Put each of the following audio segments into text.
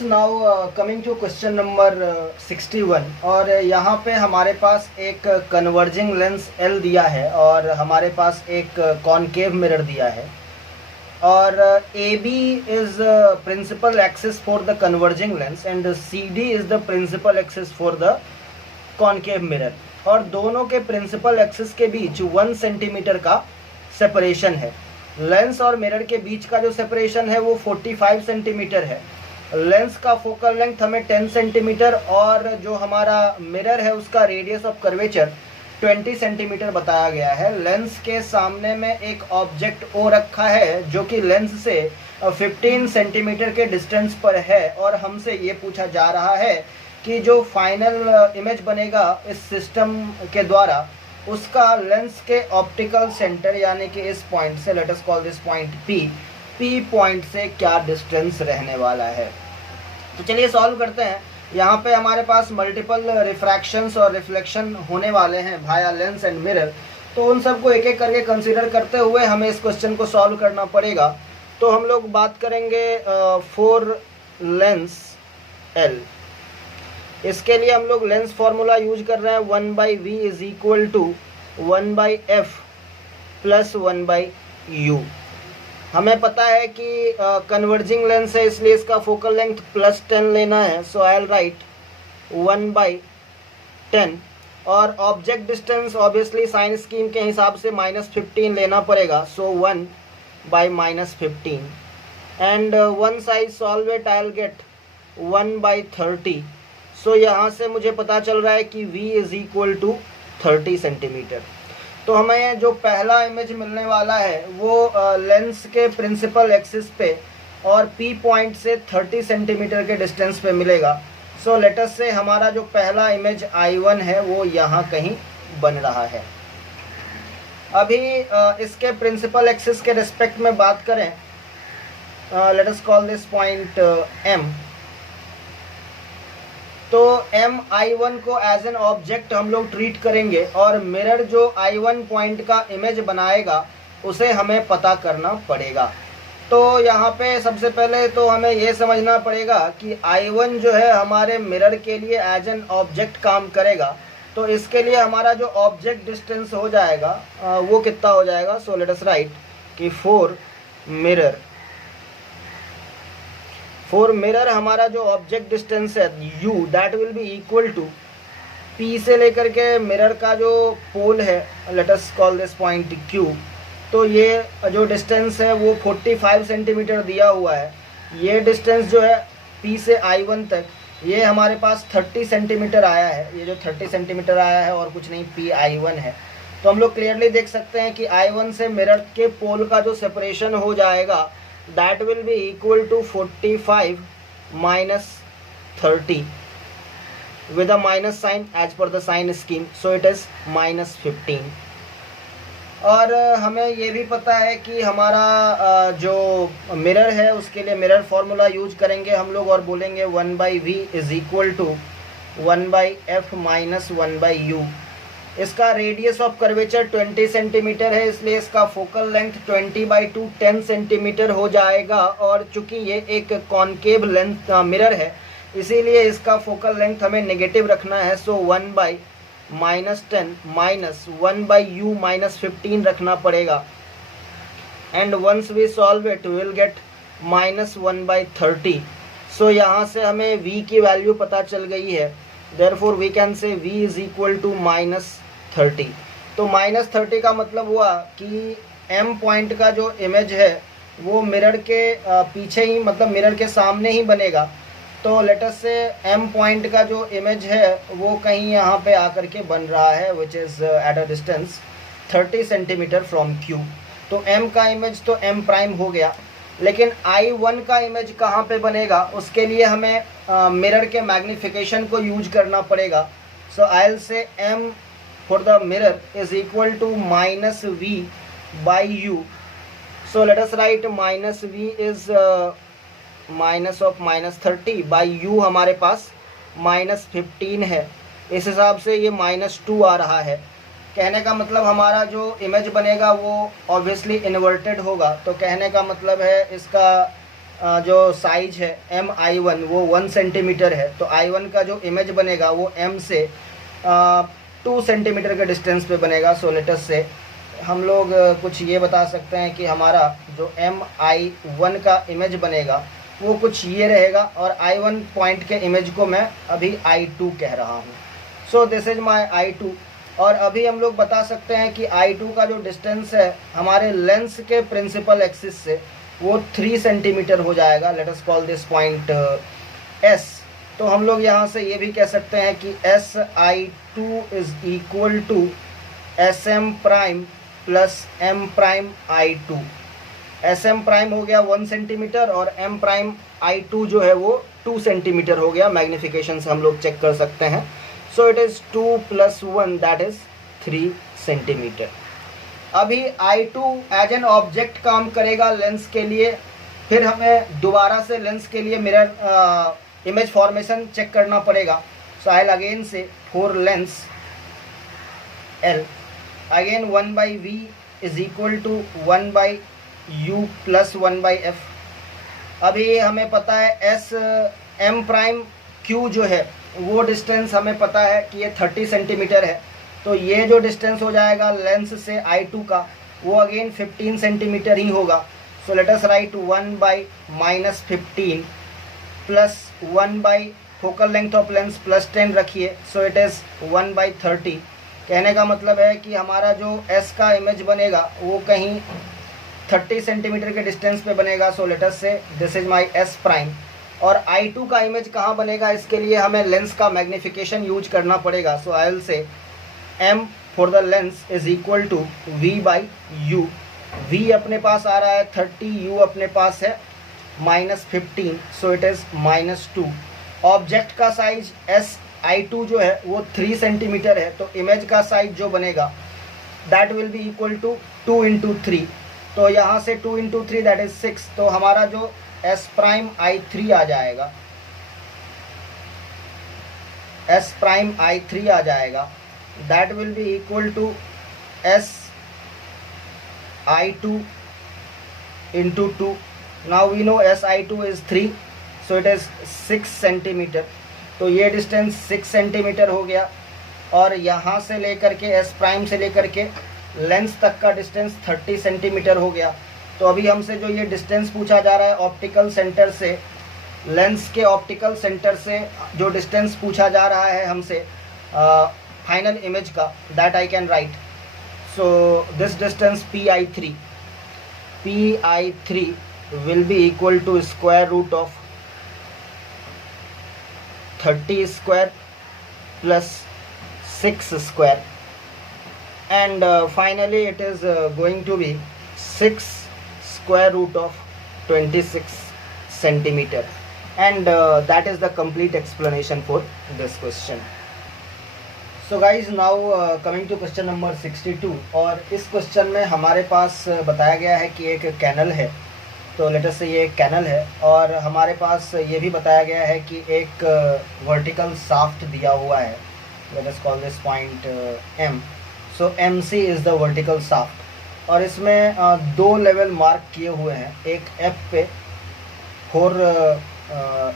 Students, now coming to question number 61। और यहाँ पे हमारे पास एक कन्वर्जिंग लेंस L दिया है और हमारे पास एक कॉनकेव मिरर दिया है और AB is principal axis for the converging lens and CD is the principal axis for the concave mirror. और दोनों के प्रिंसिपल एक्सिस के बीच 1 सेंटीमीटर का सेपरेशन है। लेंस और मिरर के बीच का जो सेपरेशन है वो 45 सेंटीमीटर है। लेंस का फोकल लेंथ हमें 10 सेंटीमीटर और जो हमारा मिरर है उसका रेडियस ऑफ कर्वेचर 20 सेंटीमीटर बताया गया है। लेंस के सामने में एक ऑब्जेक्ट O रखा है जो कि लेंस से 15 सेंटीमीटर के डिस्टेंस पर है और हमसे ये पूछा जा रहा है कि जो फाइनल इमेज बनेगा इस सिस्टम के द्वारा उसका लेंस के ऑप्टिकल सेंटर यानी कि इस पॉइंट से, late us call this point P point से क्या डिस्टेंस रहने वाला है। तो चलिए सॉल्व करते हैं। यहाँ पे हमारे पास मल्टीपल रिफ्रैक्शंस और रिफ्लेक्शन होने वाले हैं भाया लेंस एंड मिरर, तो उन सबको एक एक करके कंसीडर करते हुए हमें इस क्वेश्चन को सॉल्व करना पड़ेगा। तो हम लोग बात करेंगे फॉर लेंस L। इसके लिए हम लोग लेंस फॉर्मूला यूज कर रहे हैं 1/v is equal to 1/f plus 1/u। हमें पता है कि कन्वर्जिंग लेंस है इसलिए इसका फोकल लेंथ +10 लेना है, सो आई विल राइट 1/10 और object distance obviously sign scheme के हिसाब से -15 लेना पड़ेगा, so 1/-15 and once I solve it I will get 1/30। So यहाँ से मुझे पता चल रहा है कि v is equal to 30 centimetre. तो हमें जो पहला इमेज मिलने वाला है वो लेंस के प्रिंसिपल एक्सिस पे और P पॉइंट से 30 सेंटीमीटर के डिस्टेंस पे मिलेगा। सो लेट अस से हमारा जो पहला इमेज I1 है वो यहाँ कहीं बन रहा है। अभी इसके प्रिंसिपल एक्सिस के रिस्पेक्ट में बात करें, late us call this point M। तो I1 को एज एन ऑब्जेक्ट हम लोग ट्रीट करेंगे और मिरर जो I1 पॉइंट का इमेज बनाएगा उसे हमें पता करना पड़ेगा। तो यहाँ पे सबसे पहले तो हमें ये समझना पड़ेगा कि I1 जो है हमारे मिरर के लिए एज एन ऑब्जेक्ट काम करेगा। तो इसके लिए हमारा जो ऑब्जेक्ट डिस्टेंस हो जाएगा वो कितना हो जाएगा। सो लेट अस राइट कि फॉर मिरर हमारा जो ऑब्जेक्ट डिस्टेंस है u that will be equal to P से लेकर के मिरर का जो पोल है, let us call this point Q। तो ये जो डिस्टेंस है वो 45 सेंटीमीटर दिया हुआ है। ये डिस्टेंस जो है P से I1 तक ये हमारे पास 30 सेंटीमीटर आया है। ये जो 30 सेंटीमीटर आया है और कुछ नहीं PI1 है। तो हम लोग क्लियरली देख सकते हैं कि I1 से मिरर के पोल का जो सेपरेशन हो जाएगा that will be equal to 45 minus 30 with a minus sign as per the sign scheme, so it is -15। और हमें ये भी पता है कि हमारा जो मिरर है उसके लिए मिरर फॉर्मूला यूज करेंगे हम लोग और बोलेंगे 1/v is equal to 1/f minus 1/u। इसका रेडियस ऑफ कर्वेचर 20 सेंटीमीटर है इसलिए इसका फोकल लेंथ 20/2 10 सेंटीमीटर हो जाएगा। और चूंकि ये एक कॉनकेव लेंथ मिरर है इसीलिए इसका फोकल लेंथ हमें नेगेटिव रखना है, सो 1/-10 माइनस 1/u -15 रखना पड़ेगा। And once we solve it we will get -1/30। So यहाँ से हमें v की वैल्यू पता चल गई है, therefore we can say v is equal to -30। तो -30 का मतलब हुआ कि M पॉइंट का जो इमेज है वो मिरर के पीछे ही, मतलब मिरर के सामने ही बनेगा। तो लेट अस से M पॉइंट का जो इमेज है वो कहीं यहाँ पे आकर के बन रहा है which is at a distance 30 centimetre from Q। तो M का इमेज तो M प्राइम हो गया, लेकिन I1 का इमेज कहाँ पे बनेगा उसके लिए हमें मिरर के मैग्नीफिकेशन को यूज करना पड़ेगा। So I will say M for the mirror is equal to -v/u। So let us write -v is minus of -30/u हमारे पास -15 है। इस हिसाब से ये -2 आ रहा है। कहने का मतलब हमारा जो इमेज बनेगा वो ऑब्वियसली इन्वर्टेड होगा। तो कहने का मतलब है इसका जो साइज है MI1 वो 1 सेंटीमीटर है, तो I1 का जो इमेज बनेगा वो M से 2 सेंटीमीटर के डिस्टेंस पे बनेगा। सो लेट अस से हम लोग कुछ ये बता सकते हैं कि हमारा जो MI1 का इमेज बनेगा वो कुछ ये रहेगा, और I1 पॉइंट के इमेज को मैं अभी I2 कह रहा हूँ। सो दिस इज माई I2। और अभी हम लोग बता सकते हैं कि I2 का जो डिस्टेंस है हमारे लेंस के प्रिंसिपल एक्सिस से वो 3 सेंटीमीटर हो जाएगा। Late us call this point S। तो हम लोग यहाँ से ये भी कह सकते हैं कि SI2 is equal to SM prime plus M prime I2। SM prime हो गया 1 सेंटीमीटर और M प्राइम I2 जो है वो 2 सेंटीमीटर हो गया। मैग्निफिकेशन से हम लोग चेक कर सकते हैं। सो it is 2 + 1 that is 3 centimetre. अभी I2 एज एन ऑब्जेक्ट काम करेगा लेंस के लिए। फिर हमें दोबारा से लेंस के लिए मिरर इमेज फॉर्मेशन चेक करना पड़ेगा। So I again say for lens L again 1/V is equal to 1/U plus 1/F। अभी हमें पता है SM प्राइम Q जो है वो डिस्टेंस हमें पता है कि ये 30 सेंटीमीटर है। तो ये जो डिस्टेंस हो जाएगा लेंस से I2 का वो अगेन 15 सेंटीमीटर ही होगा। So let us right 1/-15 plus 1/ focal length of lens plus 10 रखिए। सो इट इज़ 1/30। कहने का मतलब है कि हमारा जो S का इमेज बनेगा वो कहीं 30 सेंटीमीटर के डिस्टेंस पे बनेगा। सो लेट अस से this is my S prime. और I2 का इमेज कहाँ बनेगा, इसके लिए हमें लेंस का मैग्निफिकेशन यूज करना पड़ेगा। So I will say M for the lens is equal to V/U। V अपने पास आ रहा है 30, U अपने पास है -15। सो इट इज़ -2। ऑब्जेक्ट का साइज SI2 जो है वो 3 सेंटीमीटर है, तो इमेज का साइज जो बनेगा that will be equal to 2 × 3। तो यहाँ से 2 × 3 दैट इज 6। तो हमारा जो S प्राइम I3 आ जाएगा, S प्राइम I3 आ जाएगा, that will be equal to SI2 × 2। Now we know SI2 is 3, so it is 6 centimetre. तो ये डिस्टेंस 6 सेंटीमीटर हो गया। और यहाँ से लेकर के S प्राइम से लेकर के लेंस तक का डिस्टेंस 30 सेंटीमीटर हो गया। तो अभी हमसे जो ये डिस्टेंस पूछा जा रहा है ऑप्टिकल सेंटर से, लेंस के ऑप्टिकल सेंटर से जो डिस्टेंस पूछा जा रहा है हमसे फाइनल इमेज का, that I can write. So this distance PI3 will be equal to square root of 30 square plus 6 square, and finally it is going to be 6 square root of 26 centimeter, and that is the complete explanation for this question. So guys, now coming to question number 62। और इस question में हमारे पास बताया गया है कि एक canal है। तो लेट अस से ये एक कैनल है और हमारे पास ये भी बताया गया है कि एक वर्टिकल शाफ्ट दिया हुआ है। Let us call this point M। So MC is the vertical shaft. और इसमें 2 लेवल मार्क किए हुए हैं। एक F पे 4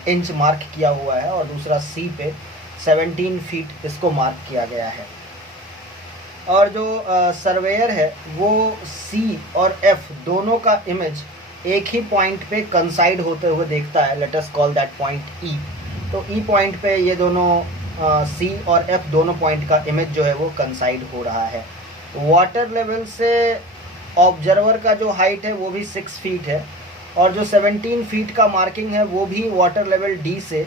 इंच मार्क किया हुआ है और दूसरा C पे 17 फीट इसको मार्क किया गया है। और जो सर्वेयर है वो C और F दोनों का इमेज एक ही पॉइंट पे कंसाइड होते हुए देखता है। Let us call that point E। तो E पॉइंट पे ये दोनों C और F दोनों पॉइंट का इमेज जो है वो कंसाइड हो रहा है। वाटर लेवल से ऑब्जर्वर का जो हाइट है वो भी 6 फीट है, और जो 17 फीट का मार्किंग है वो भी वाटर लेवल D से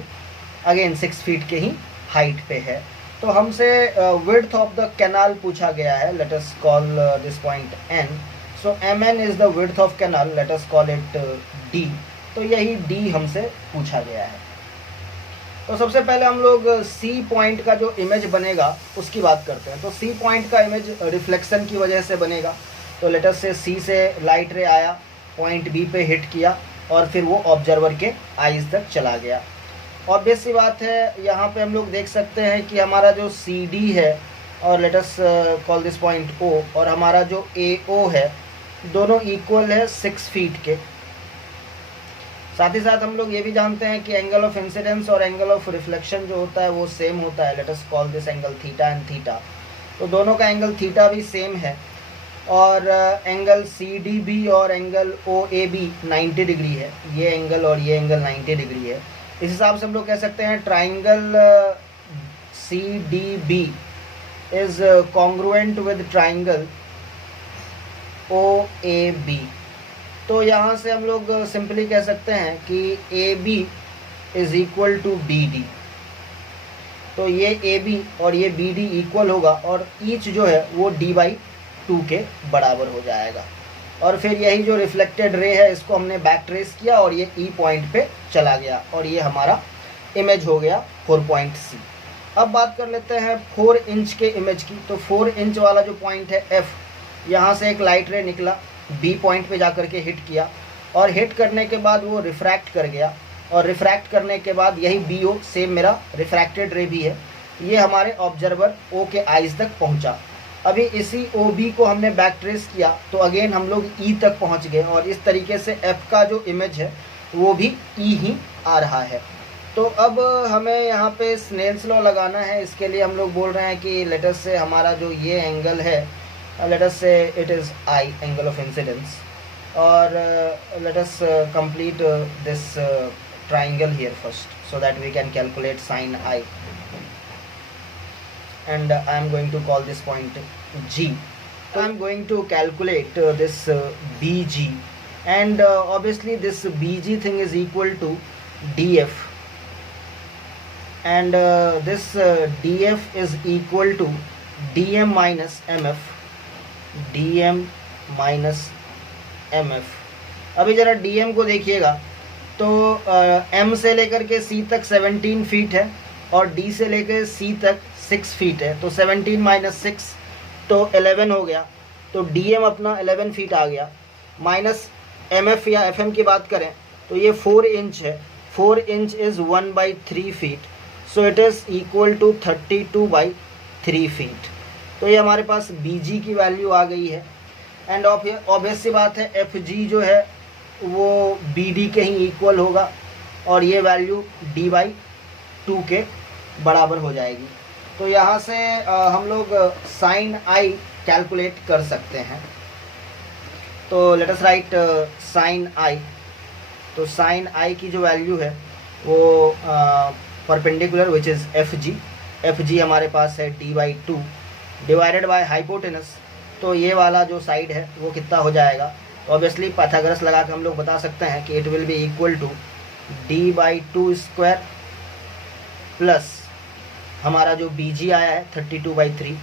अगेन 6 फीट के ही हाइट पे है। तो हमसे विड्थ ऑफ द कैनाल पूछा गया है। Let us call this point N। So MN is the width of canal, late us call it D। तो यही D हमसे पूछा गया है। तो सबसे पहले हम लोग C पॉइंट का जो इमेज बनेगा उसकी बात करते हैं। तो C पॉइंट का इमेज रिफ्लेक्शन की वजह से बनेगा। तो लेट अस से C से लाइट रे आया, पॉइंट B पे हिट किया और फिर वो ऑब्जर्वर के आइज़ तक चला गया। ऑब्वियस सी बात है, यहाँ पे हम लोग देख सकते हैं कि हमारा जो CD है और late us call this point O, और हमारा जो AO है दोनों इक्वल है 6 फीट के। साथ ही साथ हम लोग ये भी जानते हैं कि एंगल ऑफ इंसिडेंस और एंगल ऑफ रिफ्लेक्शन जो होता है वो सेम होता है। Let us call this angle theta and theta. तो दोनों का एंगल थीटा भी सेम है और एंगल सी डी बी और angle O A B 90 degree है। ये एंगल और ये एंगल 90 डिग्री है। इस हिसाब से हम लोग कह सकते हैं triangle C D B is congruent with triangle O A B. तो यहाँ से हम लोग सिंपली कह सकते हैं कि A B is equal to B D. तो ये ए बी और ये बी डी इक्वल होगा और ईच जो है वो डी बाई 2 के बराबर हो जाएगा। और फिर यही जो रिफ्लेक्टेड रे है इसको हमने बैक ट्रेस किया और ये ई पॉइंट पे चला गया और ये हमारा इमेज हो गया 4 पॉइंट सी। अब बात कर लेते हैं 4 इंच के इमेज की। तो 4 इंच वाला जो पॉइंट है एफ, यहाँ से एक लाइट रे निकला, बी पॉइंट पे जा कर के हिट किया और हिट करने के बाद वो रिफ्रैक्ट कर गया और रिफ्रैक्ट करने के बाद यही बी ओ, सेम मेरा रिफ्रैक्टेड रे भी है, ये हमारे ऑब्जर्वर ओ के आइज तक पहुंचा। अभी इसी ओ बी को हमने बैक ट्रेस किया तो अगेन हम लोग ई तक पहुंच गए और इस तरीके से एफ का जो इमेज है वो भी ई ही आ रहा है। तो अब हमें यहाँ पे स्नेल्स लॉ लगाना है। इसके लिए हम लोग बोल रहे हैं कि लेटस से हमारा जो ये एंगल है, let's say it is I, angle of incidence, और let's complete this triangle here first so that we can calculate sin I, and I am going to call this point G. So I am going to calculate this BG, and obviously this BG thing is equal to DF, and this DF is equal to DM minus MF, DM minus MF। अभी जरा DM को देखिएगा तो M से लेकर के C तक 17 feet है और D से लेकर C तक 6 फीट है। तो 17 माइनस 6 तो 11 हो गया। तो DM अपना 11 फीट आ गया। माइनस MF या FM की बात करें तो ये 4 इंच है। 4 inch is 1/3 feet, so it is equal to 32/3 feet. तो ये हमारे पास BG की वैल्यू आ गई है। एंड ऑब्वियस सी बात है FG जो है वो BD के ही इक्वल होगा और ये वैल्यू D/2 के बराबर हो जाएगी। तो यहाँ से हम लोग साइन I कैलकुलेट कर सकते हैं। तो let us write sine I। तो साइन I की जो वैल्यू है वो परपेंडिकुलर विच इज़ FG हमारे पास है D/2 डिवाइडेड बाय हाइपोटेनस। तो ये वाला जो साइड है वो कितना हो जाएगा, ऑब्वियसली पाइथागोरस लगा के हम लोग बता सकते हैं कि it will be equal to D/2 square plus हमारा जो BG आया है 32/3,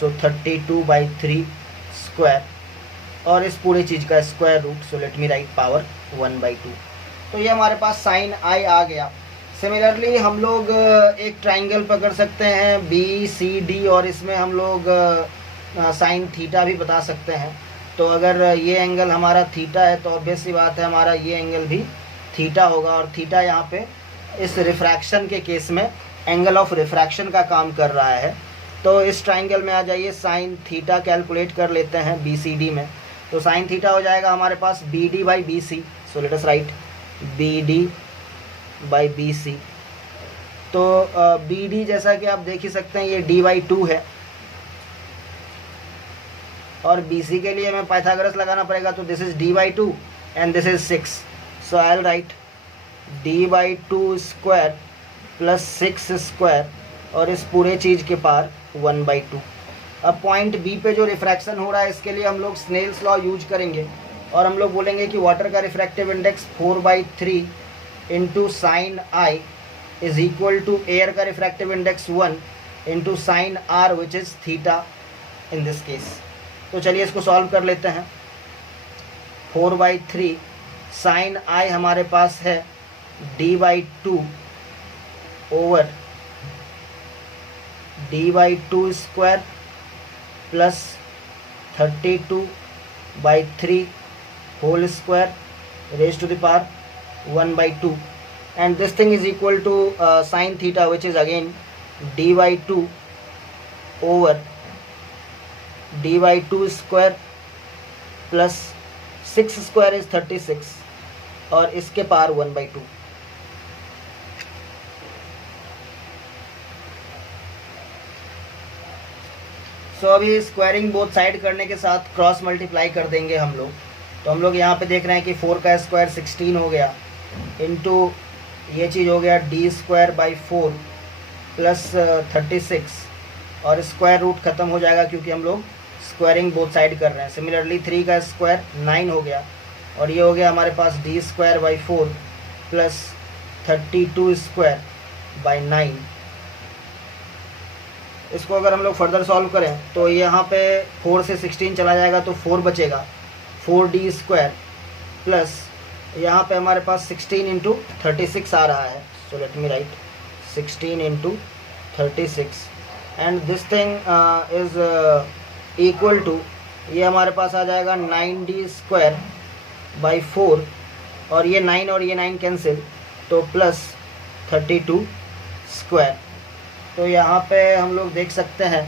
सो 32/3 स्क्वायर और इस पूरे चीज़ का square root, so let me write power 1/2। तो ये हमारे पास साइन I आ गया। सिमिलरली हम लोग एक ट्राइंगल पकड़ सकते हैं BCD और इसमें हम लोग साइन थीटा भी बता सकते हैं। तो अगर ये एंगल हमारा थीटा है तो ऑब्वियस सी बात है हमारा ये एंगल भी थीटा होगा और थीटा यहाँ पे इस रिफ्रैक्शन के केस में एंगल ऑफ रिफ्रैक्शन का काम कर रहा है। तो इस ट्राइंगल में आ जाइए, साइन थीटा कैलकुलेट कर लेते हैं BCD में। तो साइन थीटा हो जाएगा हमारे पास BD/BC, सो लेट अस राइट BD/BC। तो BD जैसा कि आप देख ही सकते हैं ये D/2 है और BC के लिए हमें पाइथागोरस लगाना पड़ेगा। तो this is D/2 and this is 6, so I will right D/2 square plus 6 square और इस पूरे चीज़ के पार 1/2। अब पॉइंट B पे जो रिफ्रैक्शन हो रहा है इसके लिए हम लोग स्नेल्स लॉ यूज करेंगे और हम लोग बोलेंगे कि वाटर का refractive index 4/3 into sine I is equal to air का refractive index 1 into sine R which is theta in this case. तो चलिए इसको सॉल्व कर लेते हैं। 4/3 साइन I हमारे पास है D/2 over D/2 square plus 32/3 whole square raise to the power 1/2 and this thing is equal to sin theta which is again D/2 over D/2 square plus 6 square is 36 और इसके power 1/2। सो अभी squaring both side करने के साथ cross multiply कर देंगे हम लोग। तो हम लोग यहाँ पे देख रहे हैं कि 4 का स्क्वायर 16 हो गया, इनटू ये चीज़ हो गया d²/4 प्लस 36, और स्क्वायर रूट ख़त्म हो जाएगा क्योंकि हम लोग स्क्वायरिंग बोथ साइड कर रहे हैं। सिमिलरली 3 का स्क्वायर 9 हो गया, और ये हो गया हमारे पास d²/4 प्लस 32²/9। इसको अगर हम लोग फर्दर सॉल्व करें तो यहाँ पे 4 से 16 चला जाएगा तो 4 बचेगा, 4d² प्लस यहाँ पे हमारे पास 16 इंटू 36 आ रहा है। So let me write 16 into 36, and this thing is equal to, ये हमारे पास आ जाएगा 9d²/4, और ये 9 और ये 9 कैंसिल, तो प्लस 32²। तो यहाँ पे हम लोग देख सकते हैं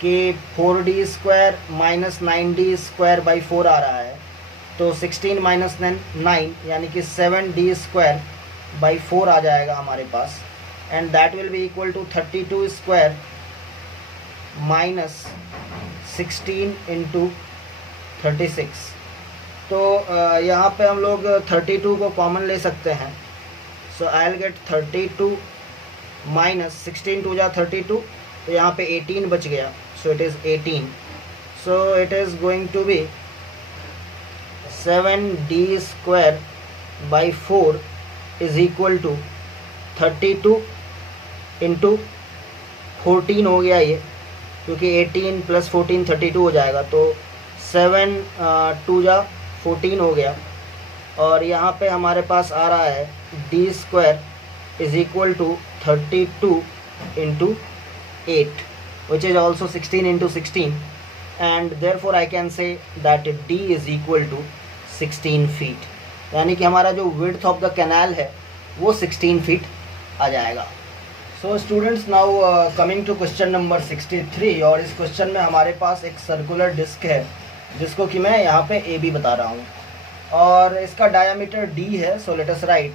कि 4d² माइनस 9d²/4 आ रहा है, तो 16 माइनस 9 यानी कि 7d²/4 आ जाएगा हमारे पास, and that will be equal to 32² minus 16 into 36। तो यहाँ पे हम लोग 32 को कॉमन ले सकते हैं। So I will get 32 minus 16 two जा 32, तो यहाँ पे 18 बच गया, so it is 18। So it is going to be 7d²/4 is equal to 32 into 14 हो गया ये, क्योंकि 18 प्लस 14 32 हो जाएगा, तो 7 2 जा 14 हो गया, और यहाँ पे हमारे पास आ रहा है d² is equal to 32 into 8, which is also 16 into 16, and therefore I can say that d is equal to 16 feet। यानी कि हमारा जो width of the canal है वो 16 feet आ जाएगा। So students, now coming to question number 63, और इस क्वेश्चन में हमारे पास एक सर्कुलर डिस्क है जिसको कि मैं यहाँ पे AB बता रहा हूँ, और इसका डायामीटर d है। सो लेट अस राइट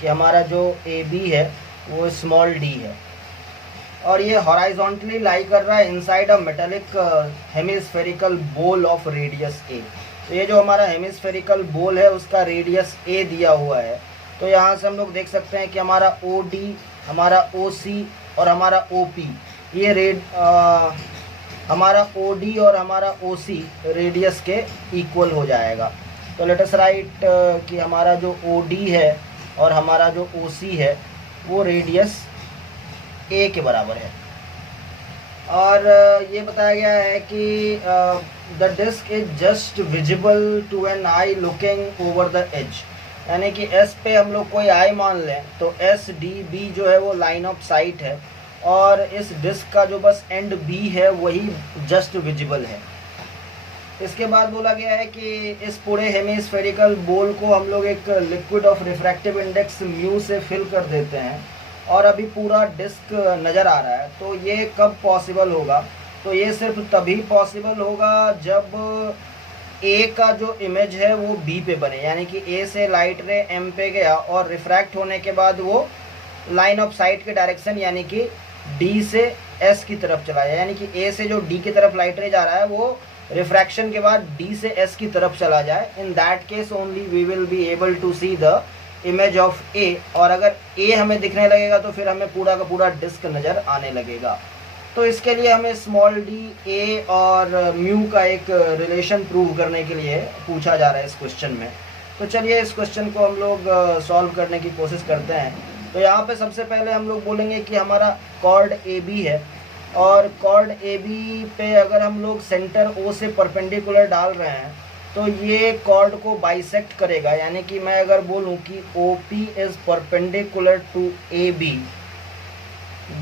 कि हमारा जो AB है वो स्मॉल d है, और ये हॉराइजॉन्टली लाई कर रहा है inside a metallic hemispherical bowl of radius a। तो ये जो हमारा हेमिस्फेरिकल बोल है उसका रेडियस a दिया हुआ है। तो यहाँ से हम लोग देख सकते हैं कि हमारा OD, हमारा OC और हमारा OP, ये हमारा OD और हमारा OC रेडियस के इक्वल हो जाएगा। तो लेट अस राइट कि हमारा जो OD है और हमारा जो OC है वो रेडियस a के बराबर है, और ये बताया गया है कि the disc is just visible to an eye looking over the edge. यानी कि S पे हम लोग कोई आई मान लें तो SDB जो है वो लाइन ऑफ साइट है, और इस डिस्क का जो बस एंड B है वही जस्ट विजिबल है। इसके बाद बोला गया है कि इस पूरे हेमिस्फेरिकल बोल को हम लोग एक liquid of refractive index mu से फिल कर देते हैं, और अभी पूरा डिस्क नज़र आ रहा है। तो ये कब पॉसिबल होगा? तो ये सिर्फ तभी पॉसिबल होगा जब A का जो इमेज है वो B पे बने, यानी कि A से लाइट रे M पे गया और रिफ्रैक्ट होने के बाद वो लाइन ऑफ साइट के डायरेक्शन यानी कि D से S की तरफ चला जाए, यानी कि A से जो D की तरफ लाइट रे जा रहा है वो रिफ्रैक्शन के बाद D से S की तरफ चला जाए। In that case only we will be able to see the image of A, और अगर A हमें दिखने लगेगा तो फिर हमें पूरा का पूरा डिस्क नज़र आने लगेगा। तो इसके लिए हमें स्मॉल d, A और म्यू का एक रिलेशन प्रूव करने के लिए पूछा जा रहा है इस क्वेश्चन में। तो चलिए इस क्वेश्चन को हम लोग सॉल्व करने की कोशिश करते हैं। तो यहाँ पे सबसे पहले हम लोग बोलेंगे कि हमारा कॉर्ड AB है, और कॉर्ड AB पे अगर हम लोग सेंटर O से परपेंडिकुलर डाल रहे हैं तो ये कॉर्ड को बाइसेक्ट करेगा। यानी कि मैं अगर बोलूँ कि OP is perpendicular to AB,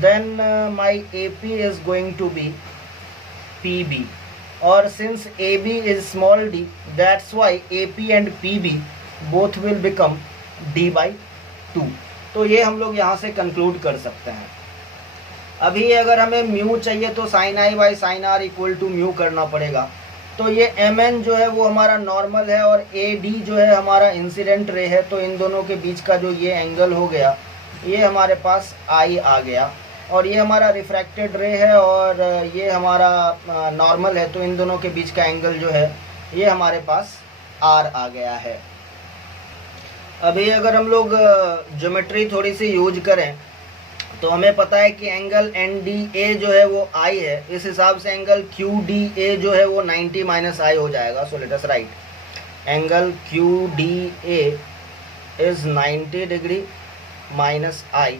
then my AP is going to be PB, or since AB is small d, that's why AP and PB both will become D/2। तो ये हम लोग यहाँ से कंक्लूड कर सकते हैं। अभी अगर हमें म्यू चाहिए तो sin I/sin R equal to mu करना पड़ेगा। तो ये mn जो है वो हमारा नॉर्मल है और ad जो है हमारा इंसिडेंट रे है। तो इन दोनों के बीच का जो ये एंगल हो गया ये हमारे पास I आ गया, और ये हमारा रिफ्रैक्टेड रे है और ये हमारा नॉर्मल है। तो इन दोनों के बीच का एंगल जो है ये हमारे पास R आ गया है। अभी अगर हम लोग ज्योमेट्री थोड़ी सी यूज करें तो हमें पता है कि एंगल NDA जो है वो I है। इस हिसाब से एंगल QDA जो है वो 90 माइनस I हो जाएगा। So let us right angle QDA is 90 degree minus I,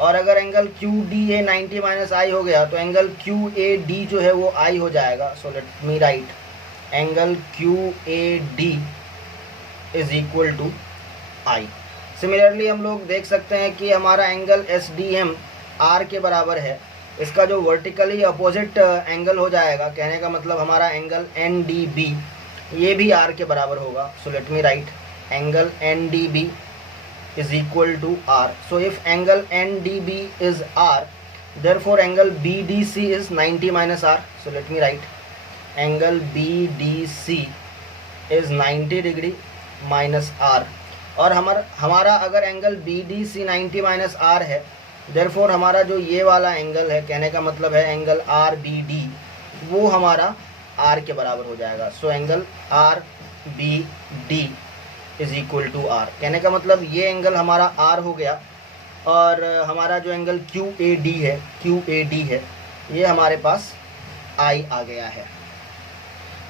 और अगर एंगल QDA 90 माइनस I हो गया तो एंगल QAD जो है वो I हो जाएगा। So let me write angle QAD is equal to I। Similarly हम लोग देख सकते हैं कि हमारा एंगल SDM R के बराबर है। इसका जो वर्टिकली अपोजिट एंगल हो जाएगा, कहने का मतलब हमारा एंगल NDB ये भी R के बराबर होगा। So let me write angle NDB is equal to R. So if angle NDB is R, therefore angle BDC is 90 minus R. So let me write angle BDC is 90 degree minus R. और हमारा अगर angle BDC 90 minus R है, therefore हमारा जो ये वाला angle है, कहने का मतलब है एंगल RBD, वो हमारा R के बराबर हो जाएगा। So angle RBD is equal to R, कहने का मतलब ये एंगल हमारा R हो गया, और हमारा जो एंगल QAD है ये हमारे पास I आ गया है।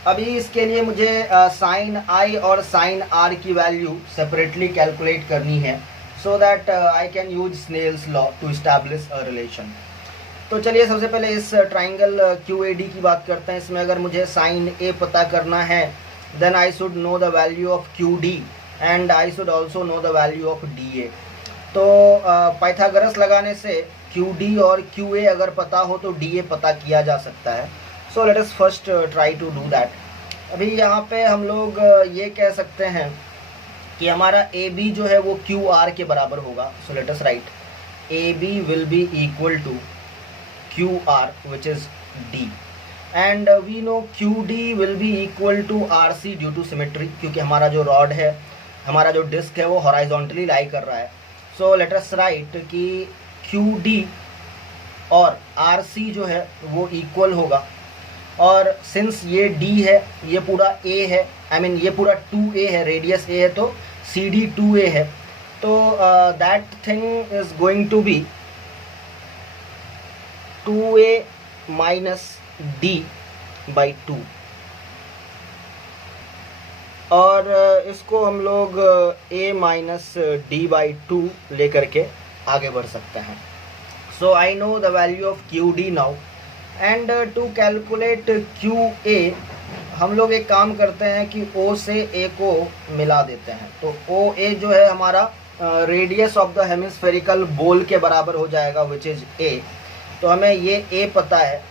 अभी इसके लिए मुझे साइन I और साइन R की वैल्यू सेपरेटली कैलकुलेट करनी है, so that I can use Snell's law to establish a relation. तो चलिए सबसे पहले इस ट्राइंगल QAD की बात करते हैं। इसमें अगर मुझे साइन A पता करना है, then I should know the value of QD and I should also know the value of DA। तो पाइथागोरस लगाने से QD और QA अगर पता हो तो DA पता किया जा सकता है। So let us first try to do that. अभी यहाँ पे हम लोग ये कह सकते हैं कि हमारा AB जो है वो QR के बराबर होगा। So let us write AB will be equal to QR which is D, and we know QD will be equal to RC due to symmetry, क्योंकि हमारा जो रॉड है, हमारा जो डिस्क है वो हॉराइजॉन्टली लाई कर रहा है। सो लेट अस राइट कि QD और RC जो है वो इक्वल होगा, और सिंस ये D है, ये पूरा A है, आई मीन ये पूरा 2A है, रेडियस A है, तो CD 2A है, तो that thing is going to be 2A minus D by 2, और इसको हम लोग A माइनस D बाई 2 लेकर के आगे बढ़ सकते हैं। So I know the value of QD now, and to calculate QA हम लोग एक काम करते हैं कि O से A को मिला देते हैं। तो OA जो है हमारा रेडियस ऑफ द हेमिस्फेरिकल बोल के बराबर हो जाएगा, विच इज A। तो हमें ये A पता है,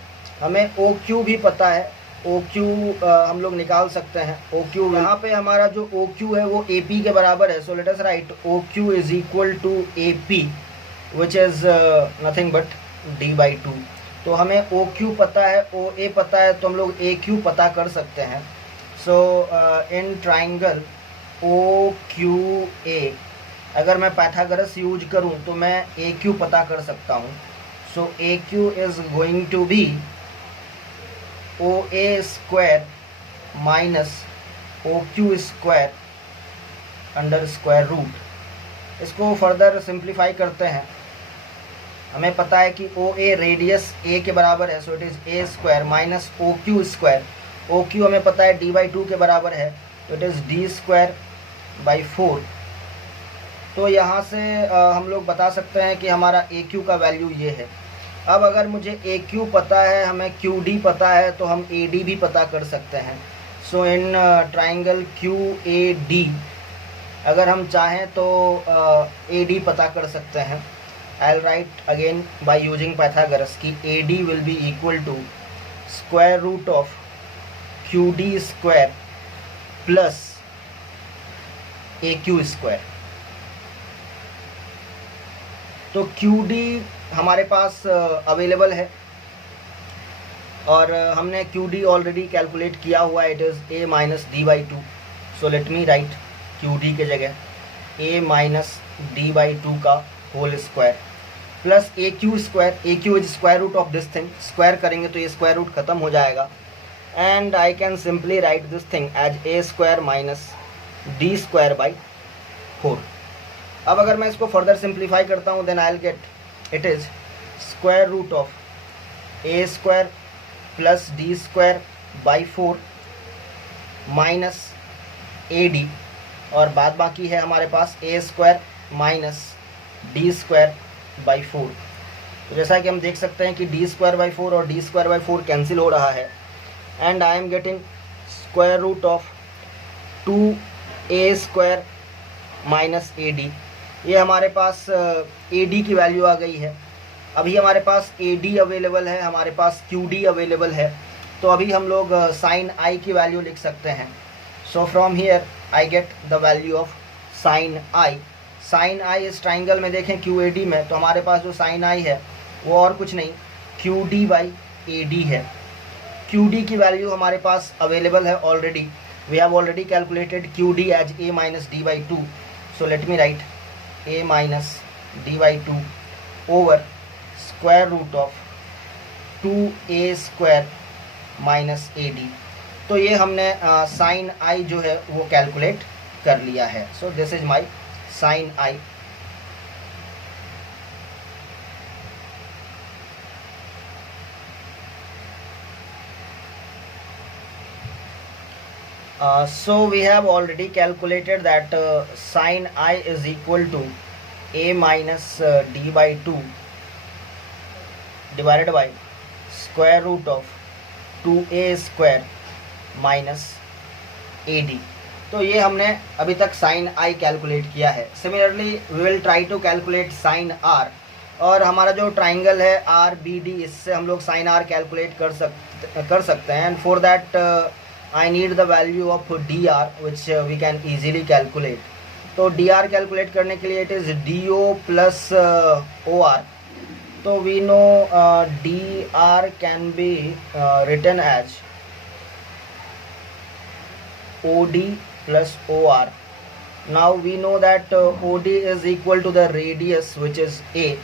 हमें OQ भी पता है, OQ हम लोग निकाल सकते हैं। OQ यहाँ पे हमारा जो OQ है वो AP के बराबर है। So let us write OQ is equal to AP which is nothing but D by 2। तो हमें OQ पता है, OA पता है, तो हम लोग AQ पता कर सकते हैं। सो इन ट्राइंगल OQA अगर मैं पाइथागोरस यूज करूं तो मैं AQ पता कर सकता हूं। So AQ is going to be OA square minus OQ square under square root. इसको फर्दर सिंप्लीफाई करते हैं। हमें पता है कि OA रेडियस A के बराबर है, सो it is A square minus OQ square. OQ हमें पता है D बाई 2 के बराबर है, तो it is D square by 4। तो यहाँ से हम लोग बता सकते हैं कि हमारा AQ का वैल्यू ये है। अब अगर मुझे AQ पता है, हमें QD पता है, तो हम AD भी पता कर सकते हैं। सो इन ट्राइंगल QAD अगर हम चाहें तो AD पता कर सकते हैं। I'll write again by using Pythagoras कि AD will be equal to square root of QD square plus AQ square। तो QD हमारे पास अवेलेबल है, और हमने क्यू डी ऑलरेडी कैलकुलेट किया हुआ है, it is A minus D by two. So let me write Q D के जगह A minus D by two का whole square plus A Q square. A Q is square root of this thing, square करेंगे तो ये square root खत्म हो जाएगा. And I can simply write this thing as A square minus D square by four. अब अगर मैं इसको फर्दर सिंप्लीफाई करता हूँ then I will get it is square root of A square plus D square by four minus A D, और बाद बाकी है हमारे पास A square minus D square by four. तो जैसा कि हम देख सकते हैं कि डी स्क्वायर बाई फोर और D square by four cancel हो रहा है. And I am getting square root of two A square minus A D. ये हमारे पास ए डी की वैल्यू आ गई है. अभी हमारे पास ए डी अवेलेबल है, हमारे पास क्यू डी अवेलेबल है. तो अभी हम लोग साइन आई की वैल्यू लिख सकते हैं. So from here I get the value of sine I. Sine I इस ट्राइंगल में देखें क्यू ए डी में, तो हमारे पास जो साइन आई है वो और कुछ नहीं Q D by A D है. क्यू डी की वैल्यू हमारे पास अवेलेबल है already. We have already calculated Q D as A minus D by two. So let me write a minus d by 2 over square root of 2a square minus ad. तो ये हमने sign आई जो है वो calculate कर लिया है. So this is my sine I. So we have already calculated that sin I is equal to a minus d by 2 divided by square root of 2a square minus ad. तो ये हमने अभी तक sin I calculate किया है. Similarly we will try to calculate sin R. और हमारा जो ट्राइंगल है आर बी डी, इससे हम लोग sin R कैलकुलेट कर सकते हैं. And for that I need the value of dr which we can easily calculate. तो dr कैलकुलेट करने के लिए it is do plus or. तो we know dr can be written as od plus or. Now we know that od is equal to the radius which is a,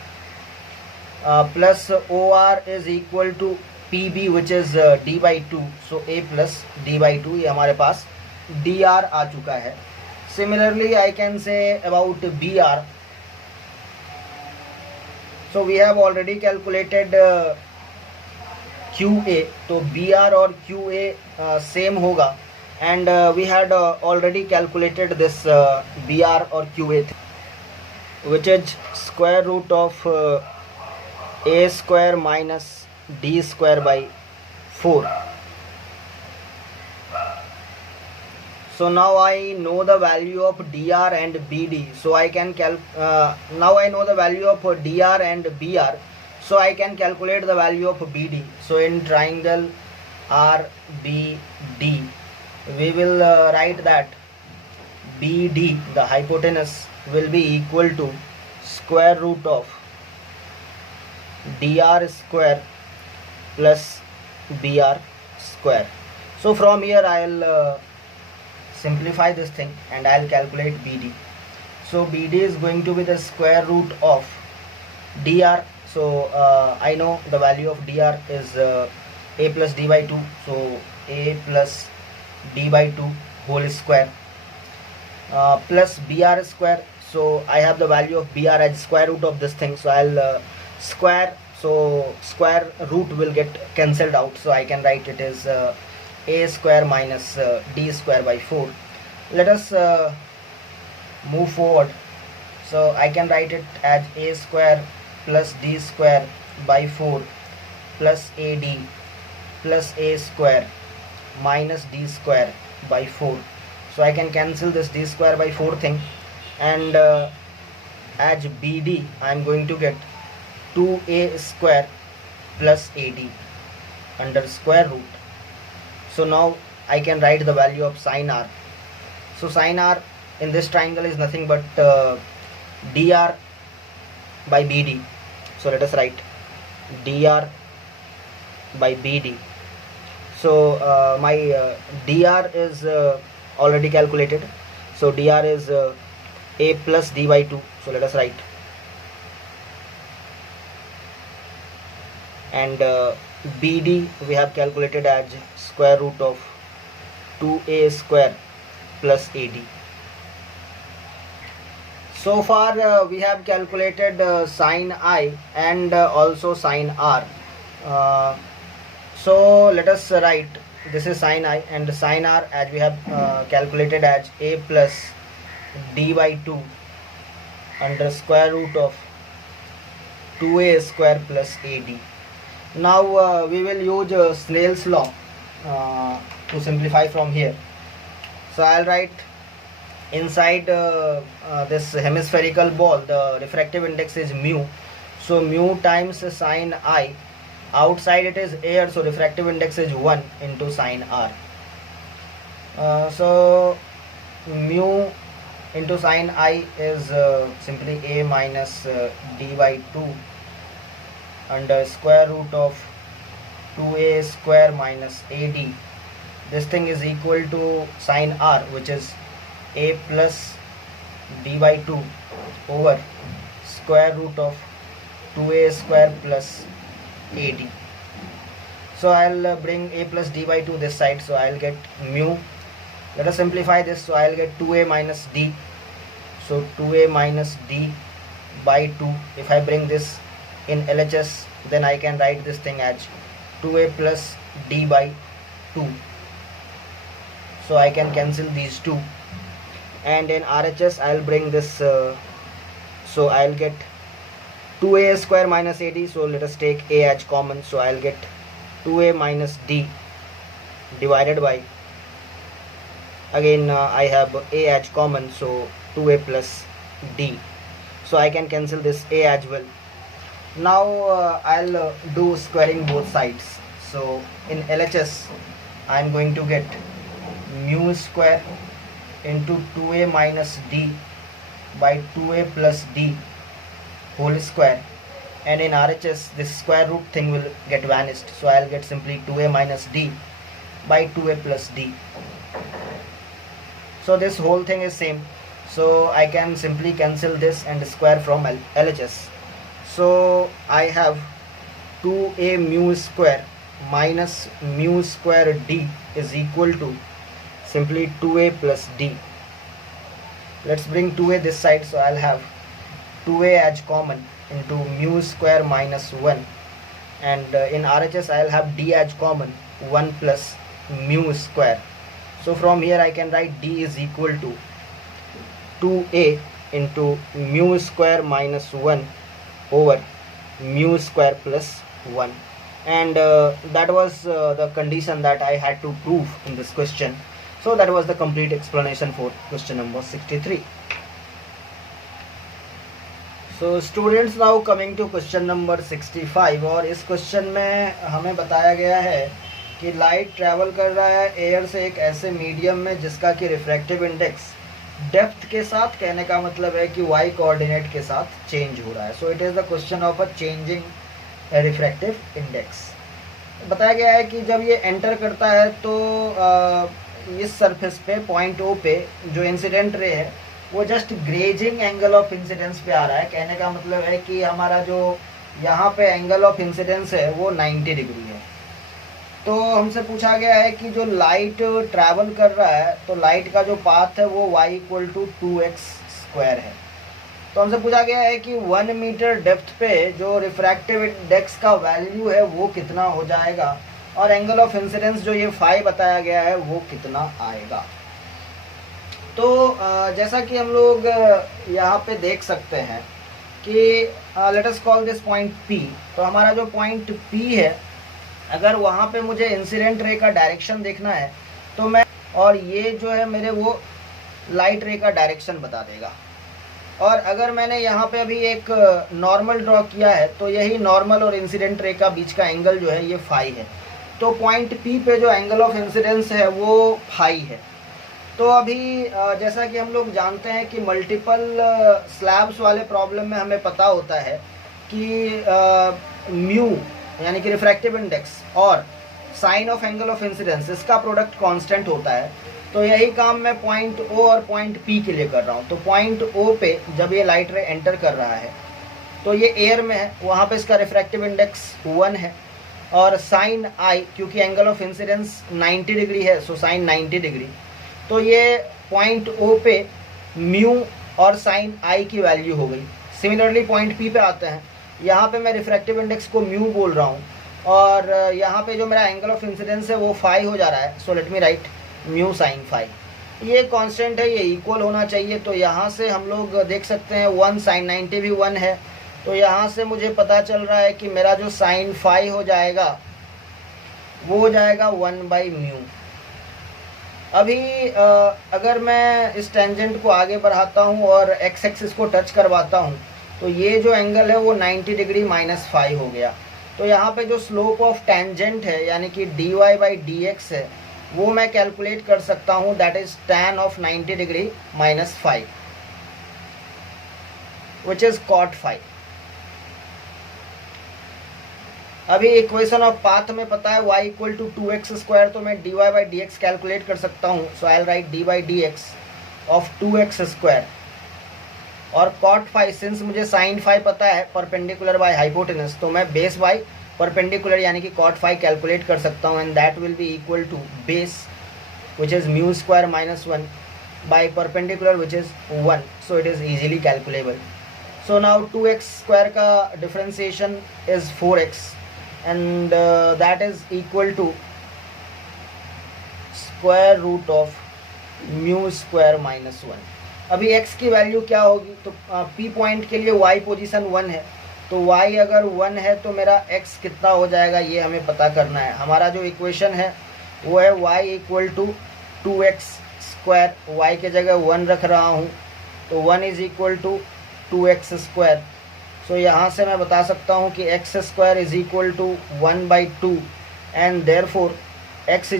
plus or is equal to PB which is d by 2. so a plus d by 2. ये हमारे पास dr आ चुका है. Similarly I can say about br. So we have already calculated qa. तो br और qa same होगा. And we had already calculated this br और qa which is square root of a square minus d square by 4. So now I know the value of dr and bd. So I can now I know the value of dr and br. So I can calculate the value of bd. So in triangle RBD, we will write that BD, the hypotenuse, will be equal to square root of dr square plus br square. So from here I'll simplify this thing and I'll calculate BD. So BD is going to be the square root of dr. So I know the value of dr is a plus d by 2. So a plus d by 2 whole square plus br square. So I have the value of br as square root of this thing. So I'll square. So square root will get cancelled out. So I can write it as a square minus d square by 4. Let us move forward. So I can write it as a square plus d square by 4 plus ad plus a square minus d square by 4. So I can cancel this d square by 4 thing, and as bd I am going to get 2a square plus ad under square root. So now I can write the value of sin r. So sin r in this triangle is nothing but dr by bd. So let us write dr by bd So my dr is already calculated. So dr is a plus d by 2. So let us write. And bd we have calculated as square root of 2a square plus ad. So far we have calculated sine I and also sine r. So let us write, this is sine I and sine r as we have calculated as a plus d by 2 under square root of 2a square plus ad. Now we will use Snell's law to simplify from here. So I'll write inside this hemispherical ball the refractive index is mu. So mu times sine I. Outside it is air, so refractive index is 1 into sine r. So mu into sine I is simply a minus d by 2 under square root of 2a square minus ad. This thing is equal to sine r, which is a plus d by 2 over square root of 2a square plus ad. So I'll bring a plus d by 2 this side, so I'll get mu. Let us simplify this, so I'll get 2a minus d. So 2a minus d by 2. If I bring this in LHS, then I can write this thing as 2a plus d by 2. So I can cancel these two. And in RHS I'll bring this, so I'll get 2a square minus ad. So let us take a as common, so I'll get 2a minus d divided by, again I have a as common, so 2a plus d. So I can cancel this a as well. Now I'll do squaring both sides. So in LHS I am going to get mu square into 2a minus d by 2a plus d whole square, and in RHS this square root thing will get vanished, so I'll get simply 2a minus d by 2a plus d. So this whole thing is same, so I can simply cancel this and square from LHS. So I have 2a mu square minus mu square d is equal to simply 2a plus d. Let's bring 2a this side, so I'll have 2a as common into mu square minus 1, and in RHS I'll have d as common, 1 plus mu square. So from here I can write d is equal to 2a into mu square minus 1 over mu square plus 1. And that was the condition that I had to prove in this question. So that was the complete explanation for question number 63. So students, now coming to question number 65, और इस question में हमें बताया गया है कि light travel कर रहा है एयर से एक ऐसे मीडियम में जिसका कि रिफ्रैक्टिव इंडेक्स डेप्थ के साथ, कहने का मतलब है कि वाई कोऑर्डिनेट के साथ चेंज हो रहा है. सो it is the question of a changing refractive index. बताया गया है कि जब ये एंटर करता है तो इस सरफेस पे पॉइंट ओ पे जो इंसिडेंट रे है वो just grazing angle of incidence पे आ रहा है. कहने का मतलब है कि हमारा जो यहाँ पे एंगल ऑफ इंसिडेंस है वो 90 डिग्री है. तो हमसे पूछा गया है कि जो लाइट ट्रैवल कर रहा है तो लाइट का जो पाथ है वो y equal to 2x square है. तो हमसे पूछा गया है कि 1 मीटर डेप्थ पे जो रिफ्रैक्टिव इंडेक्स का वैल्यू है वो कितना हो जाएगा, और एंगल ऑफ इंसिडेंस जो ये फाई बताया गया है वो कितना आएगा. तो जैसा कि हम लोग यहाँ पे देख सकते हैं कि late us call this point P. तो हमारा जो पॉइंट P है, अगर वहाँ पे मुझे इंसिडेंट रे का डायरेक्शन देखना है तो मैं, और ये जो है मेरे वो लाइट रे का डायरेक्शन बता देगा. और अगर मैंने यहाँ पे अभी एक नॉर्मल ड्रॉ किया है तो यही नॉर्मल और इंसिडेंट रे का बीच का एंगल जो है ये फाई है. तो पॉइंट P पे जो एंगल ऑफ इंसिडेंस है वो फाई है. तो अभी जैसा कि हम लोग जानते हैं कि मल्टीपल स्लैब्स वाले प्रॉब्लम में हमें पता होता है कि म्यू यानी कि रिफ्रैक्टिव इंडेक्स और sine of angle of incidence, इसका प्रोडक्ट कांस्टेंट होता है। तो यही काम मैं पॉइंट O और पॉइंट P के लिए कर रहा हूँ। तो पॉइंट O पे जब ये लाइट रे एंटर कर रहा है तो ये एयर में है, वहाँ पे इसका रिफ्रैक्टिव इंडेक्स 1 है, और साइन I क्योंकि एंगल ऑफ इंसिडेंस 90 डिग्री है, सो साइन 90 डिग्री। तो ये पॉइंट O पे म्यू और साइन I की वैल्यू हो गई। सिमिलरली पॉइंट P पे आते हैं, यहाँ पे मैं रिफ्रैक्टिव इंडेक्स को म्यू बोल रहा हूँ, और यहाँ पे जो मेरा एंगल ऑफ इंसिडेंस है वो फाई हो जा रहा है। So let me write mu sine phi. ये कांस्टेंट है, ये इक्वल होना चाहिए। तो यहाँ से हम लोग देख सकते हैं 1 साइन 90 भी 1 है, तो यहाँ से मुझे पता चल रहा है कि मेरा जो साइन फाई हो जाएगा वो हो जाएगा 1/म्यू। अभी अगर मैं इस टेंजेंट को आगे बढ़ाता हूँ और एक्स एक्सिस को टच करवाता हूँ तो ये जो एंगल है वो 90 डिग्री -फाई हो गया। तो यहाँ पे जो स्लोप ऑफ टेंजेंट है यानी कि dy/dx है वो मैं कैलकुलेट कर सकता हूँ, that is tan of 90 degree -phi which is cot phi. अभी इक्वेशन ऑफ पाथ में पता है y = 2x², तो मैं dy/dx कैलकुलेट कर सकता हूँ। So I will write dy/dx of 2x²। और cot फाई, सिंस मुझे साइन फाई पता है परपेंडिकुलर बाय हाइपोटेनस, तो मैं बेस बाय परपेंडिकुलर यानी कि cot फाई कैलकुलेट कर सकता हूँ, and that will be equal to base which is μ² -1 by perpendicular which is 1। So it is easily calculable. So now 2x² का differentiation is 4x and that is equal to square root of μ² -1। अभी x की value क्या होगी, तो P point के लिए y position 1 है, तो y अगर 1 है तो मेरा x कितना हो जाएगा ये हमें पता करना है। हमारा जो इक्वेशन है वो है y = 2x², y के जगह 1 रख रहा हूँ, तो 1 = 2x²। सो यहाँ से मैं बता सकता हूँ कि x² = 1/2 एंड देयरफॉर x =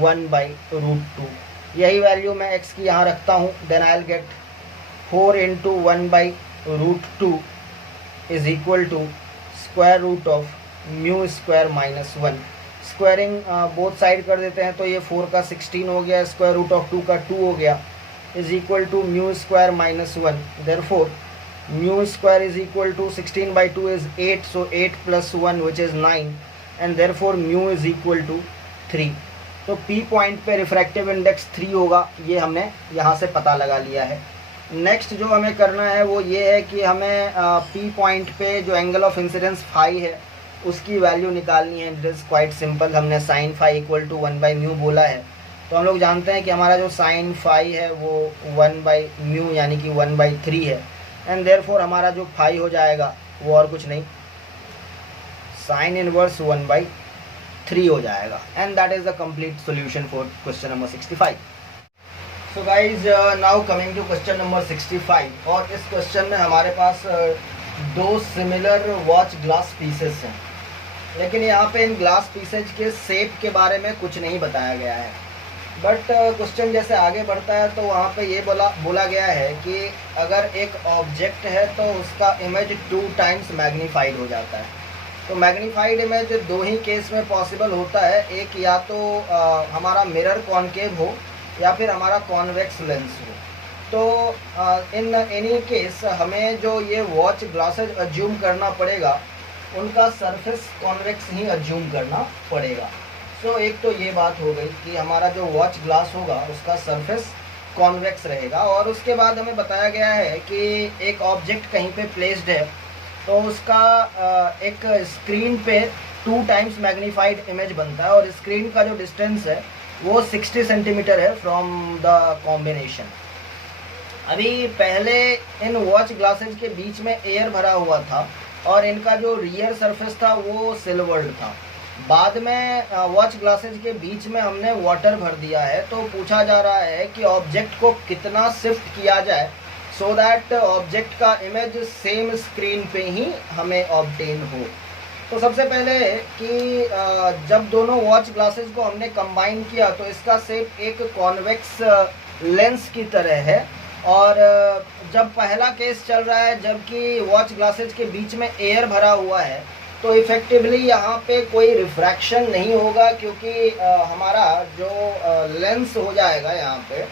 1/√2। यही वैल्यू मैं x की यहाँ रखता हूँ, then I will get 4 × 1/√2 is equal to square root of μ² -1। Squaring both side कर देते हैं तो ये 4 का 16 हो गया, स्क्वायर रूट ऑफ 2 का 2 हो गया, is equal to μ² -1। Therefore μ² is equal to 16/2 is 8, so 8 + 1 which is 9 and therefore μ is equal to 3। तो P पॉइंट पे रिफ्रैक्टिव इंडेक्स 3 होगा, ये हमने यहाँ से पता लगा लिया है। नेक्स्ट जो हमें करना है वो ये है कि हमें P पॉइंट पे जो एंगल ऑफ इंसिडेंस फाई है उसकी वैल्यू निकालनी है। It is quite simple. हमने साइन फाई = 1/μ बोला है, तो हम लोग जानते हैं कि हमारा जो साइन फाई है वो 1/μ यानी कि 1/3 है, एंड देयरफॉर हमारा जो फाई हो जाएगा वो और कुछ नहीं, साइन इनवर्स 1/3 हो जाएगा। And that is the complete solution for question number 65। So guys now coming to question number 65। और इस क्वेश्चन में हमारे पास दो सिमिलर वॉच ग्लास पीसेस हैं, लेकिन यहाँ पे इन ग्लास पीसेज के शेप के बारे में कुछ नहीं बताया गया है। बट क्वेश्चन जैसे आगे बढ़ता है तो वहाँ पे ये बोला गया है कि अगर एक ऑब्जेक्ट है तो उसका इमेज 2 टाइम्स मैग्नीफाइड हो जाता है। तो मैग्नीफाइड इमेज दो ही केस में पॉसिबल होता है, एक या तो हमारा मिरर कॉनकेव हो या फिर हमारा कॉन्वेक्स लेंस हो। तो इन एनी केस हमें जो ये वॉच ग्लासेज अज्यूम करना पड़ेगा उनका सरफेस कॉन्वेक्स ही अज्यूम करना पड़ेगा। सो एक तो ये बात हो गई कि हमारा जो वॉच ग्लास होगा उसका सरफेस कॉन्वेक्स रहेगा, और उसके बाद हमें बताया गया है कि एक ऑब्जेक्ट कहीं पे प्लेस्ड है तो उसका एक स्क्रीन पे 2 टाइम्स मैग्नीफाइड इमेज बनता है, और स्क्रीन का जो डिस्टेंस है वो 60 सेंटीमीटर है फ्रॉम द कॉम्बिनेशन। अभी पहले इन वॉच ग्लासेज के बीच में एयर भरा हुआ था और इनका जो रियर सरफेस था वो सिल्वर्ड था। बाद में वॉच ग्लासेज के बीच में हमने वाटर भर दिया है, तो पूछा जा रहा है कि ऑब्जेक्ट को कितना शिफ्ट किया जाए सो दैट ऑब्जेक्ट का इमेज सेम स्क्रीन पे ही हमें ऑब्टेन हो। तो सबसे पहले कि जब दोनों वॉच ग्लासेज को हमने कंबाइन किया तो इसका शेप एक कॉन्वेक्स लेंस की तरह है, और जब पहला केस चल रहा है जबकि वॉच ग्लासेज के बीच में एयर भरा हुआ है तो इफ़ेक्टिवली यहाँ पे कोई रिफ्रैक्शन नहीं होगा, क्योंकि हमारा जो लेंस हो जाएगा यहाँ पे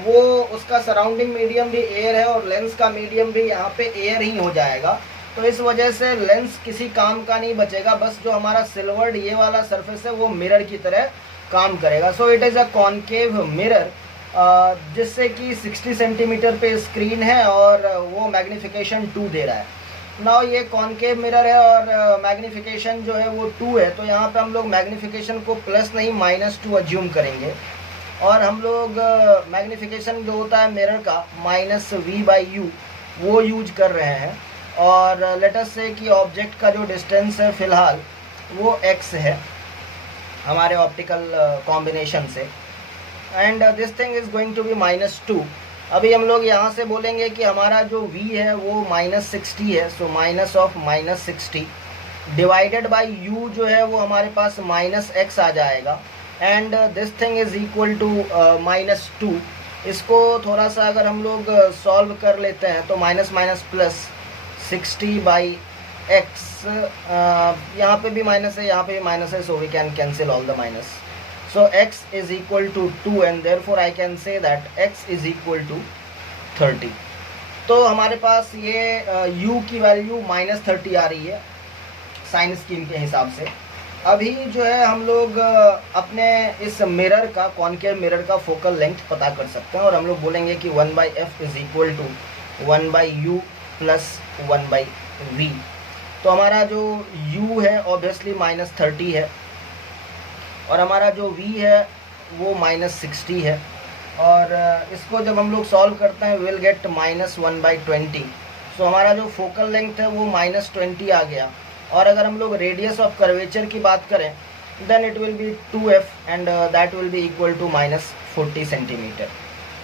वो उसका सराउंडिंग मीडियम भी एयर है और लेंस का मीडियम भी यहाँ पे एयर ही हो जाएगा। तो इस वजह से लेंस किसी काम का नहीं बचेगा, बस जो हमारा सिल्वर्ड ये वाला सरफेस है वो मिरर की तरह काम करेगा। सो it is a concave mirror, जिससे कि 60 सेंटीमीटर पे स्क्रीन है और वो मैग्नीफिकेशन 2 दे रहा है। नाउ ये कॉन्केव मिरर है और मैग्नीफिकेशन जो है वो 2 है, तो यहाँ पे हम लोग मैग्नीफिकेशन को प्लस नहीं -2 अज्यूम करेंगे और हम लोग मैग्नीफिकेशन जो होता है मिरर का -v/u वो यूज कर रहे हैं। और लेट अस से कि ऑब्जेक्ट का जो डिस्टेंस है फ़िलहाल वो x है हमारे ऑप्टिकल कॉम्बिनेशन से, and this thing is going to be -2। अभी हम लोग यहाँ से बोलेंगे कि हमारा जो v है वो -60 है, so minus of -60 divided by u जो है वो हमारे पास -x आ जाएगा, and this thing is equal to -2। इसको थोड़ा सा अगर हम लोग सॉल्व कर लेते हैं तो माइनस माइनस प्लस 60/x, यहाँ पे भी माइनस है यहाँ पे भी माइनस है, so we can cancel all the minus. So x is equal to 2 and therefore I can say that x is equal to 30। तो हमारे पास ये u की वैल्यू -30 आ रही है साइन स्कीम के हिसाब से। अभी जो है हम लोग अपने इस मिरर का, कॉन्केव मिरर का फोकल लेंथ पता कर सकते हैं और हम लोग बोलेंगे कि 1/f is equal to 1/u plus 1/v। तो हमारा जो u है ऑब्वियसली -30 है और हमारा जो v है वो -60 है, और इसको जब हम लोग सॉल्व करते हैं विल गेट -1/20। सो हमारा जो फोकल लेंथ है वो -20 आ गया, और अगर हम लोग रेडियस ऑफ कर्वेचर की बात करें then it will be 2f and that will be equal to -40 centimetre.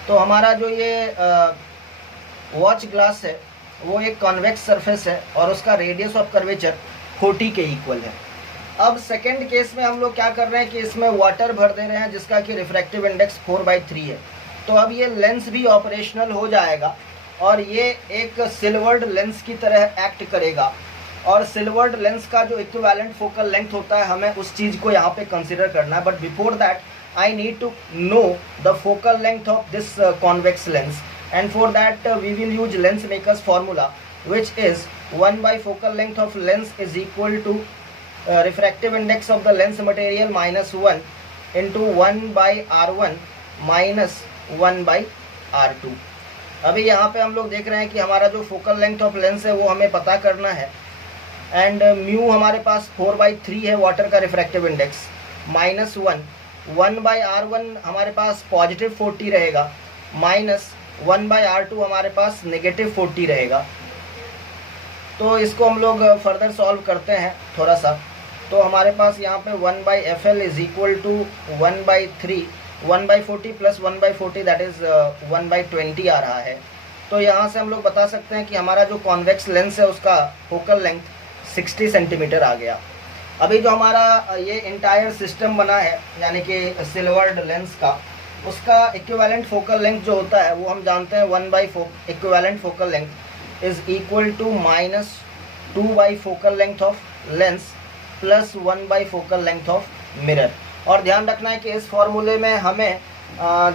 तो हमारा जो ये वॉच ग्लास है वो एक कॉन्वेक्स सरफेस है और उसका रेडियस ऑफ कर्वेचर 40 के इक्वल है। अब सेकेंड केस में हम लोग क्या कर रहे हैं कि इसमें वाटर भर दे रहे हैं जिसका कि रिफ्रैक्टिव इंडेक्स 4/3 है। तो अब ये लेंस भी ऑपरेशनल हो जाएगा और ये एक सिल्वर्ड लेंस की तरह एक्ट करेगा, और सिल्वर्ड लेंस का जो इक्विवेलेंट फोकल लेंथ होता है हमें उस चीज़ को यहाँ पे कंसिडर करना है। But before that I need to know the focal length of this convex lens, and for that we will use lens makers formula which is 1 focal length of lens is equal to refractive index of the lens material -1 into 1/r1 minus 1/r2। अभी यहाँ पे हम लोग देख रहे हैं कि हमारा जो फोकल लेंथ ऑफ लेंस है वो हमें पता करना है, एंड म्यू हमारे पास 4/3 है वाटर का रिफ्रैक्टिव इंडेक्स, -1 1/r1 हमारे पास पॉजिटिव 40 रहेगा, -1/r2 हमारे पास नेगेटिव 40 रहेगा। तो इसको हम लोग फर्दर सॉल्व करते हैं थोड़ा सा। तो हमारे पास यहाँ पे 1/fl is equal to 1/3 1/40 plus 1/40 that is 1/20 आ रहा है। तो यहाँ से हम लोग बता सकते हैं कि हमारा जो कॉन्वेक्स लेंस है उसका फोकल लेंथ 60 सेंटीमीटर आ गया। अभी जो हमारा ये इंटायर सिस्टम बना है यानी कि सिल्वर्ड लेंस का, उसका इक्विवेलेंट फोकल लेंथ जो होता है वो हम जानते हैं 1/4 equivalent focal length is equal to -2 focal length of lens plus 1 focal length of mirror. और ध्यान रखना है कि इस फॉर्मूले में हमें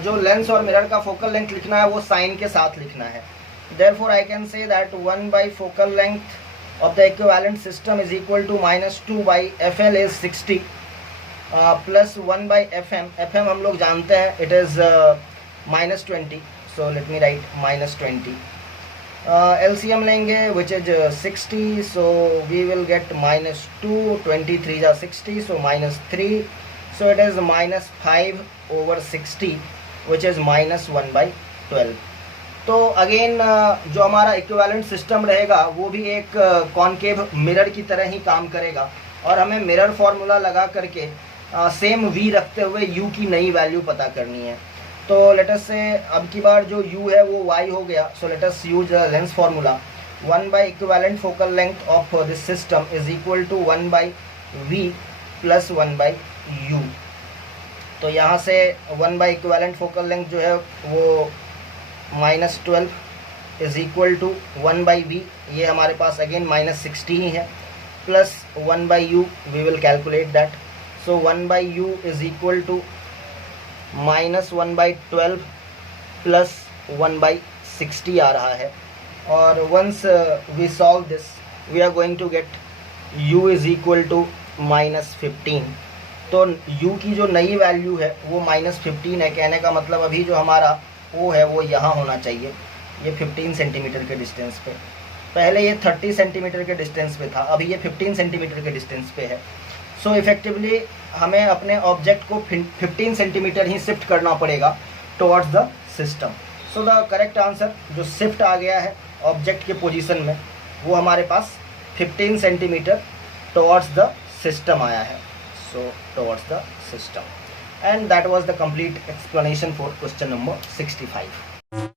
जो लेंस और मिरर का फोकल लेंथ लिखना है वो साइन के साथ लिखना है। Therefore I can say that 1 focal length of the equivalent system is equal to -2/fl is 60 plus 1/fm। fm हम लोग जानते हैं it is -20, so let me write -20। LCM लेंगे which is 60, so we will get -2, 23 जा 60, so -3, so it is -5/60 which is -1/12। तो again जो हमारा equivalent system रहेगा वो भी एक कॉन्केव मिरर की तरह ही काम करेगा, और हमें मिरर फार्मूला लगा करके सेम v रखते हुए u की नई वैल्यू पता करनी है। तो लेट अस से अब की बार जो u है वो y हो गया, so let us use lens formula 1 equivalent focal length of this system is equal to 1/v plus 1/u। तो यहाँ से 1 इक्विवेलेंट फोकल लेंथ जो है वो -12 इज इक्वल टू 1/v, ये हमारे पास अगेन -60 ही है, plus 1 by u, we will calculate that. So 1 by u is equal to minus 1 by 12 plus 1 by 60 आ रहा है. और once we solve this, we are going to get u is equal to minus 15. तो u की जो नई value है वो minus 15 है. कहने का मतलब अभी जो हमारा o है वो यहाँ होना चाहिए, ये 15 सेंटीमीटर के डिस्टेंस पे. पहले ये 30 सेंटीमीटर के डिस्टेंस पे था, अभी ये 15 सेंटीमीटर के डिस्टेंस पे है. सो इफेक्टिवली हमें अपने ऑब्जेक्ट को 15 सेंटीमीटर ही शिफ्ट करना पड़ेगा towards the system. So the correct answer जो शिफ्ट आ गया है ऑब्जेक्ट के पोजीशन में वो हमारे पास 15 सेंटीमीटर टुवर्ड्स द सिस्टम आया है. So towards the system. And that was the complete explanation for question number 65.